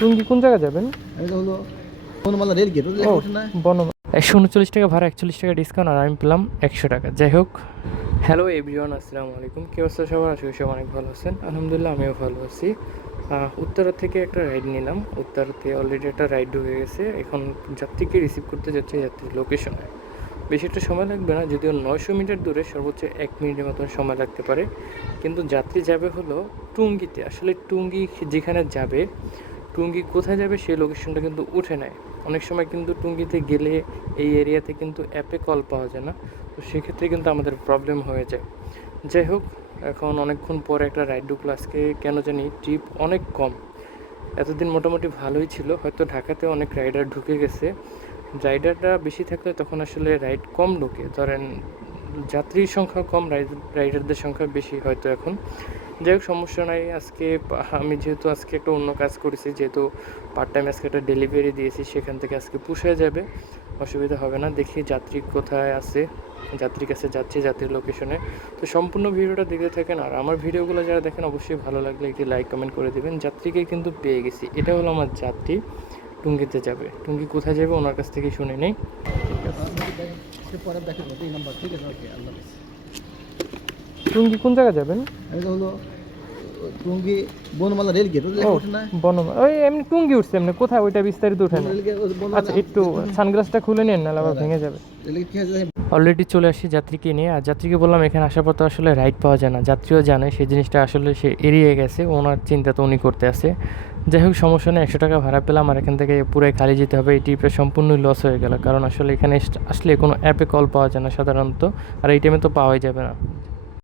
টুঙ্গি কোন জায়গায় যাবেন? আমি তো হলো বনমালা রেল গেট ও বন 139 টাকা ভাড়া, 41 টাকা ডিসকাউন্ট, আর আমি পেলাম 100 টাকা। যাই হোক, হ্যালো এভরিওয়ান, আসসালামু আলাইকুম। কি অবস্থা সবার? আশা করি সব অনেক ভালো আছেন। আলহামদুলিল্লাহ আমিও ভালো আছি। উত্তরা থেকে একটা রাইড নিলাম। উত্তরাতে অলরেডি একটা রাইড হয়ে গেছে। এখন যাত্রীকে রিসিভ করতে যাচ্ছে যাত্রীর লোকেশনে। বেশি একটা সময় লাগবে না, যদিও 900 মিটার দূরে, সর্বোচ্চ 1 মিনিটের মতন সময় লাগতে পারে। কিন্তু যাত্রী যাবে হলো টুঙ্গিতে। আসলে টুঙ্গি যেখানে যাবে, টুঙ্গি কোথায় যাবে সেই লোকেশনটা কিন্তু উঠে নেয়। অনেক সময় কিন্তু টুঙ্গিতে গেলে এই এরিয়াতে কিন্তু অ্যাপে কল পাওয়া যায় না, তো সেক্ষেত্রে কিন্তু আমাদের প্রবলেম হয়ে যায়। যাই হোক, এখন অনেকক্ষণ পরে একটা রাইড ঢুকলো। আজকে কেন জানি ট্রিপ অনেক কম। এতদিন মোটামুটি ভালোই ছিল, হয়তো ঢাকাতে অনেক রাইডার ঢুকে গেছে। রাইডাররা বেশি থাকলে তখন আসলে রাইড কম ঢোকে। ধরেন যাত্রীর সংখ্যা কম, রাইডারদের সংখ্যা বেশি হয়তো এখন। যাই হোক, সমস্যা নাই। আজকে আমি যেহেতু আজকে একটা অন্য কাজ করেছি, যেহেতু পার্ট টাইম আজকে একটা ডেলিভারি দিয়েছি, সেখান থেকে আজকে পুষায় যাবে, অসুবিধা হবে না। দেখি যাত্রী কোথায় আছে, যাত্রীর কাছে যাচ্ছি, যাত্রীর লোকেশনে। তো সম্পূর্ণ ভিডিওটা দেখতে থাকেন। আর আমার ভিডিওগুলো যারা দেখেন অবশ্যই ভালো লাগলে একটি লাইক কমেন্ট করে দেবেন। যাত্রীকে কিন্তু পেয়ে গেছি, এটা হলো আমার যাত্রী। টুঙ্গিতে যাবে। টুঙ্গি কোথায় যাবে ওনার কাছ থেকে শুনে নেই। ঠিক আছে, পরে দেখেন এই নাম্বার। ঠিক আছে, ওকে, আল্লাহ হাফেজ। টুঙ্গি কোন জায়গায় যাবেন? আমি তো হলো টুঙ্গি বনমালা রেল গেট ও ওঠে না? ওই এমনি টুঙ্গি উঠছে, এমনি কোথায় ওইটা বিস্তারিত উঠে না। রেল গেট আচ্ছা, একটু সানগ্লাসটা খুলে নিন, নাহলে আবার ভেঙে যাবে। রেল গেট কি আছে? অলরেডি চলে আসি যাত্রীকে নিয়ে। আর যাত্রীকে বললাম এখানে আসার পর তো আসলে রাইড পাওয়া যায় না। যাত্রীও জানে সেই জিনিসটা, আসলে সে এড়িয়ে গেছে, ওনার চিন্তা তো উনি করতে আসে। যাই হোক, সমস্যা নেই, 100 টাকা ভাড়া পেলাম। আর এখান থেকে পুরাই খালি যেতে হবে। এই ট্রিপে সম্পূর্ণই লস হয়ে গেল, কারণ আসলে এখানে আসলে কোনো অ্যাপে কল পাওয়া যায় না সাধারণত, আর এই টাইমে তো পাওয়াই যাবে না।